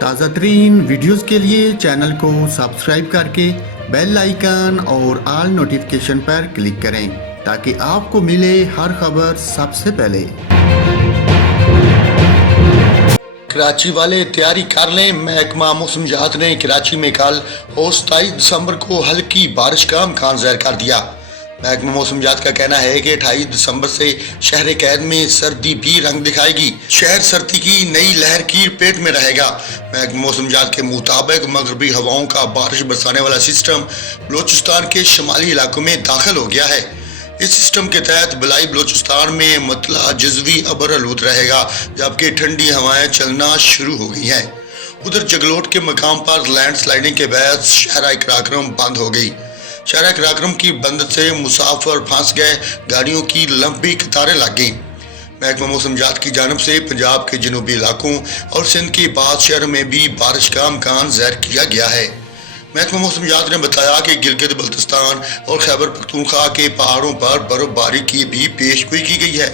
تازہ ترین ویڈیوز کے لیے چینل کو سبسکرائب کر کے بیل آئیکن اور آل نوٹیفیکیشن پر کلک کریں تاکہ آپ کو ملے ہر خبر سب سے پہلے۔ کراچی والے تیاری کر لیں، محکمہ موسمیات نے کراچی میں کل اور 27 دسمبر کو ہلکی بارش کا امکان ظاہر کر دیا۔ محکمہ موسمیات کا کہنا ہے کہ 28 دسمبر سے شہر قید میں سردی بھی رنگ دکھائے گی، شہر سردی کی نئی لہر کی پیٹ میں رہے گا۔ محکمہ موسمیات کے مطابق مغربی ہواؤں کا بارش برسانے والا سسٹم بلوچستان کے شمالی علاقوں میں داخل ہو گیا ہے۔ اس سسٹم کے تحت بلائی بلوچستان میں مطلع جزوی ابر آلود رہے گا، جبکہ ٹھنڈی ہوائیں چلنا شروع ہو گئی ہیں۔ ادھر جگلوٹ کے مقام پر لینڈ سلائیڈنگ کے باعث شاہراہ قراقرم بند ہو گئی۔ شاہراہ قراقرم کی بندش سے مسافر پھنس گئے، گاڑیوں کی لمبی قطاریں لگ گئیں۔ محکمہ موسمیات کی جانب سے پنجاب کے جنوبی علاقوں اور سندھ کے بعض شہروں میں بھی بارش کا امکان ظاہر کیا گیا ہے۔ محکمہ موسمیات نے بتایا کہ گلگت بلتستان اور خیبر پختونخوا کے پہاڑوں پر برف باری کی بھی پیش گوئی کی گئی ہے۔